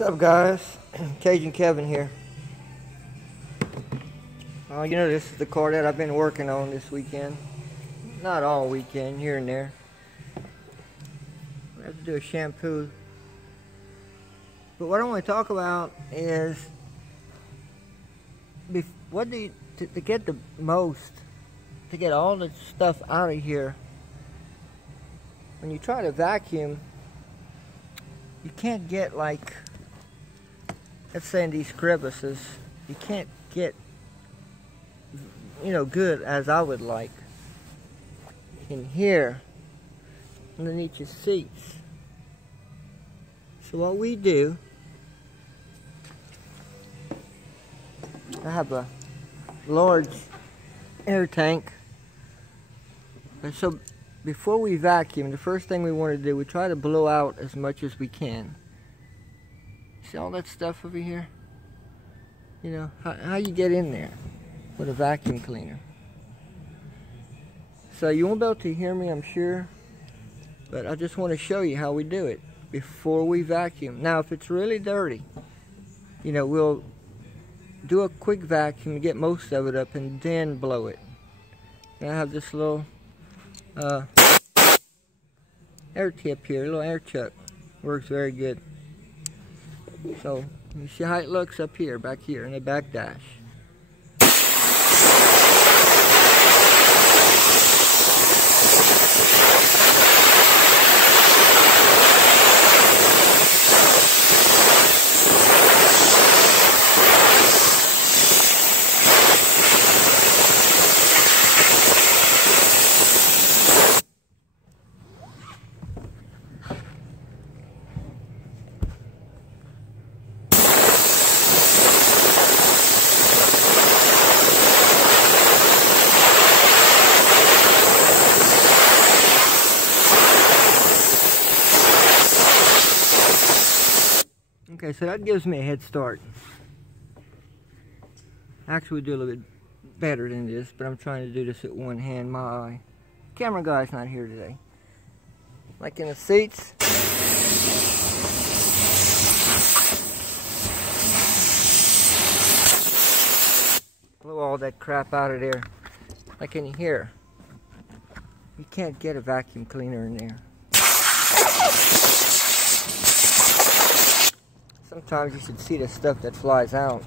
What's up, guys? Cajun Kevin here. You know, this is the car that I've been working on this weekend. Not all weekend, here and there. I have to do a shampoo. But what I want to talk about is what do you, to get the most, to get all the stuff out of here. When you try to vacuum, you can't get, like, let's say in these crevices, you can't get, you know, good as I would like. In here, underneath your seats. So what we do, I have a large air tank. And so before we vacuum, the first thing we want to do, we try to blow out as much as we can. See all that stuff over here? You know, how you get in there with a vacuum cleaner. So you won't be able to hear me, I'm sure, but I just want to show you how we do it before we vacuum. Now, if it's really dirty, you know, we'll do a quick vacuum to get most of it up and then blow it. And I have this little air tip here, a little air chuck. Works very good. So, you see how it looks up here, back here in the back dash. Okay, so that gives me a head start. Actually, we do a little bit better than this, but I'm trying to do this at one hand. My camera guy's not here today. Like in the seats. Blow all that crap out of there. Like in here. You can't get a vacuum cleaner in there. Sometimes you should see the stuff that flies out.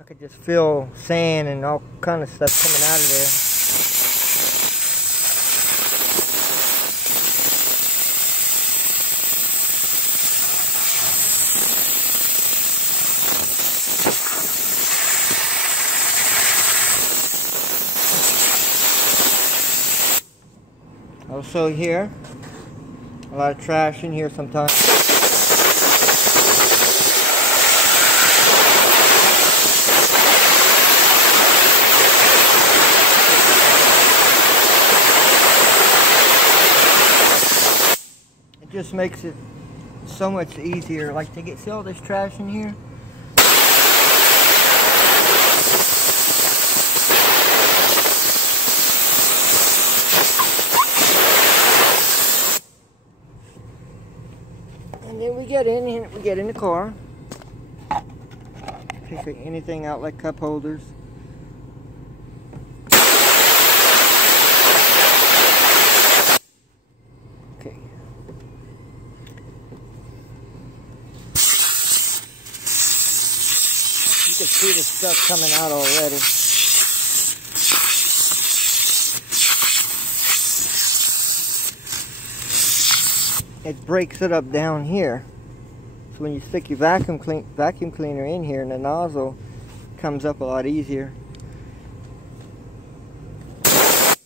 I could just feel sand and all kind of stuff coming out of there. Also here, a lot of trash in here sometimes. It just makes it so much easier, like to see all this trash in here. And then we get in here, we get in the car. Take anything out like cup holders. Okay. You can see the stuff coming out already. It breaks it up down here. So when you stick your vacuum cleaner in here, and the nozzle comes up a lot easier. So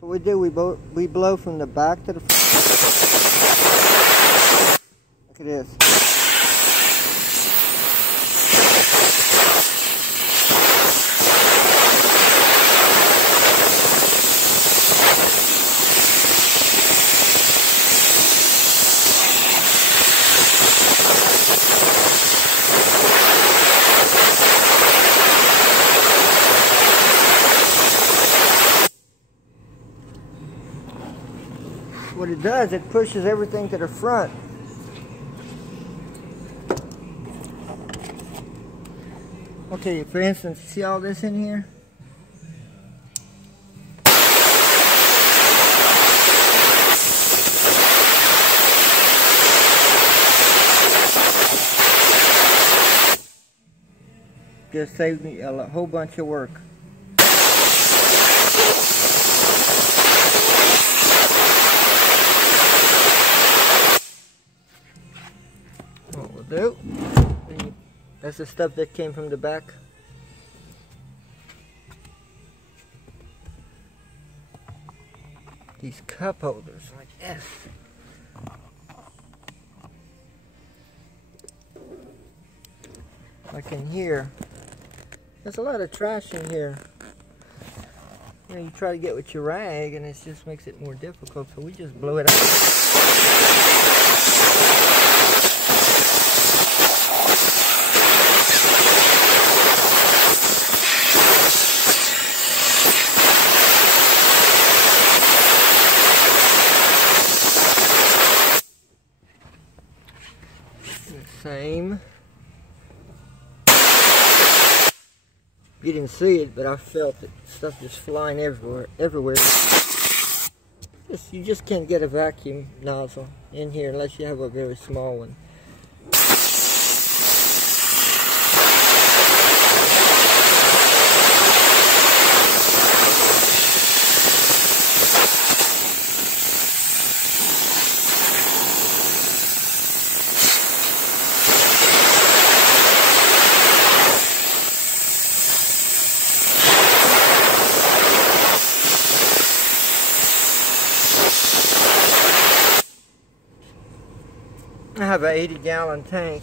what we do, we blow from the back to the front. Look at this. what it does, it pushes everything to the front. Okay, for instance, see all this in here? Just saved me a whole bunch of work. What we'll do, that's the stuff that came from the back. These cup holders like this. Like in here. There's a lot of trash in here. You know, you try to get with your rag and it just makes it more difficult, so we just blow it out. The same. You didn't see it, but I felt it. Stuff just flying everywhere. You just can't get a vacuum nozzle in here unless you have a very small one. I have an 80-gallon tank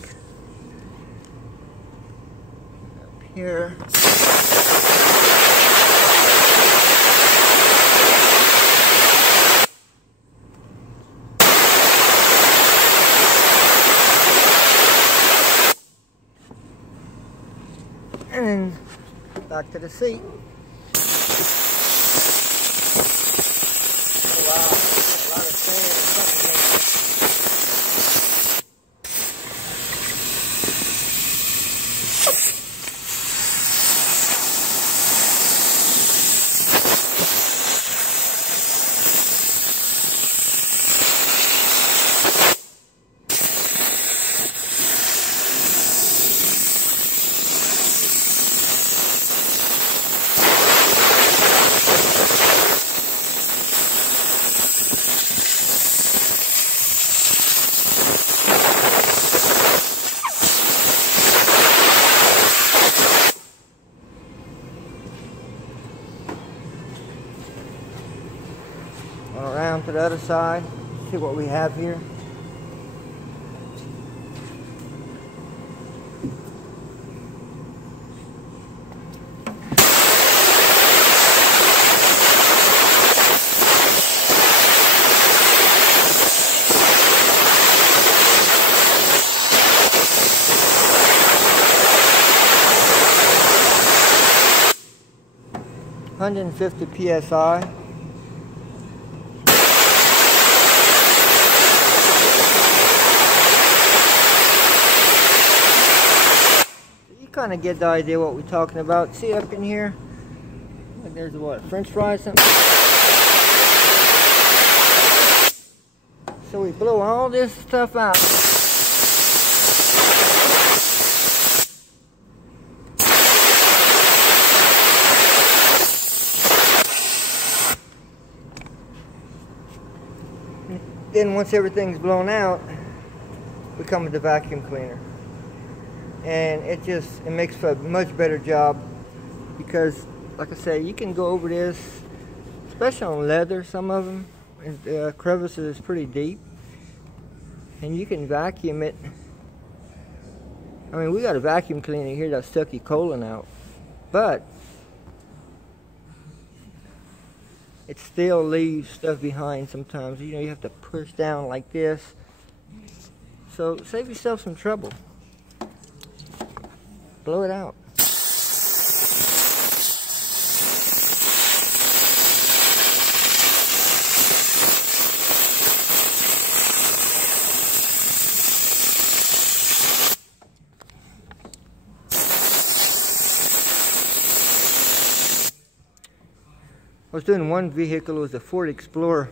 up here. And then back to the seat. Oh wow, a lot of sand and something. Around to the other side, see what we have here. (150 psi). Kind of get the idea what we're talking about. See up in here? Like there's what? French fries, something. So we blow all this stuff out. Then once everything's blown out, we come with the vacuum cleaner. And it makes for a much better job because, like I said, you can go over this, especially on leather, some of them, the crevices is pretty deep, and you can vacuum it. I mean, we got a vacuum cleaner here that suck your colon out, but it still leaves stuff behind sometimes. You know, you have to push down like this, so save yourself some trouble. Blow it out. I was doing one vehicle. It was a Ford Explorer.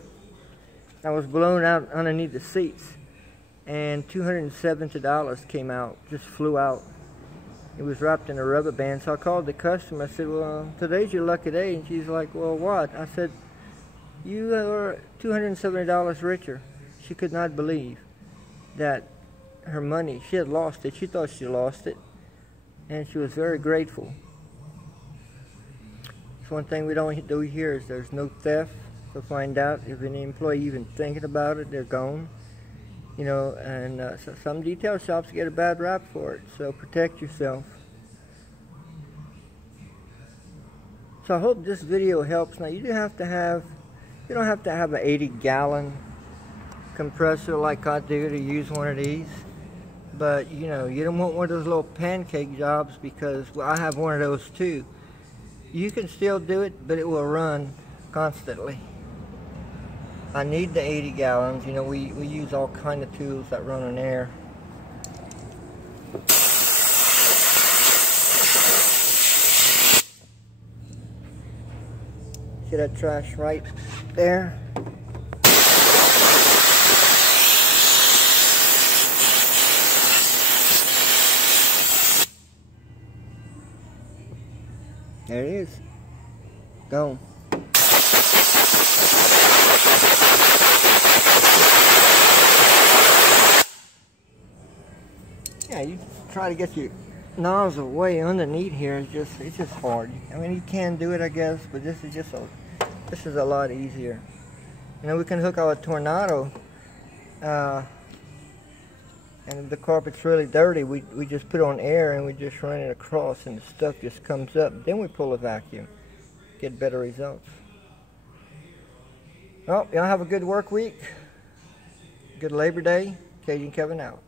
I was blown out underneath the seats, and $270 came out, just flew out. It was wrapped in a rubber band. So I called the customer. I said, well, today's your lucky day. And she's like, well, what? I said, you are $270 richer. She could not believe that her money, she had lost it. She thought she lost it, and she was very grateful. It's one thing we don't do here is there's no theft. So find out if any employee even thinking about it, they're gone. You know, and so some detail shops get a bad rap for it, so protect yourself. So I hope this video helps. Now you don't have to have an 80-gallon compressor like I do to use one of these. But you know, you don't want one of those little pancake jobs, because well, I have one of those too. You can still do it, but it will run constantly. I need the 80 gallons. You know, we use all kind of tools that run on air. See that trash right there? There it is. Gone. Yeah, you try to get your nozzle way underneath here. It's just hard. I mean, you can do it, I guess, but this is a lot easier. You know, we can hook our Tornado, and if the carpet's really dirty, we just put on air and we just run it across, and the stuff just comes up. Then we pull a vacuum, get better results. Well, y'all have a good work week. Good Labor Day. Cajun Kevin out.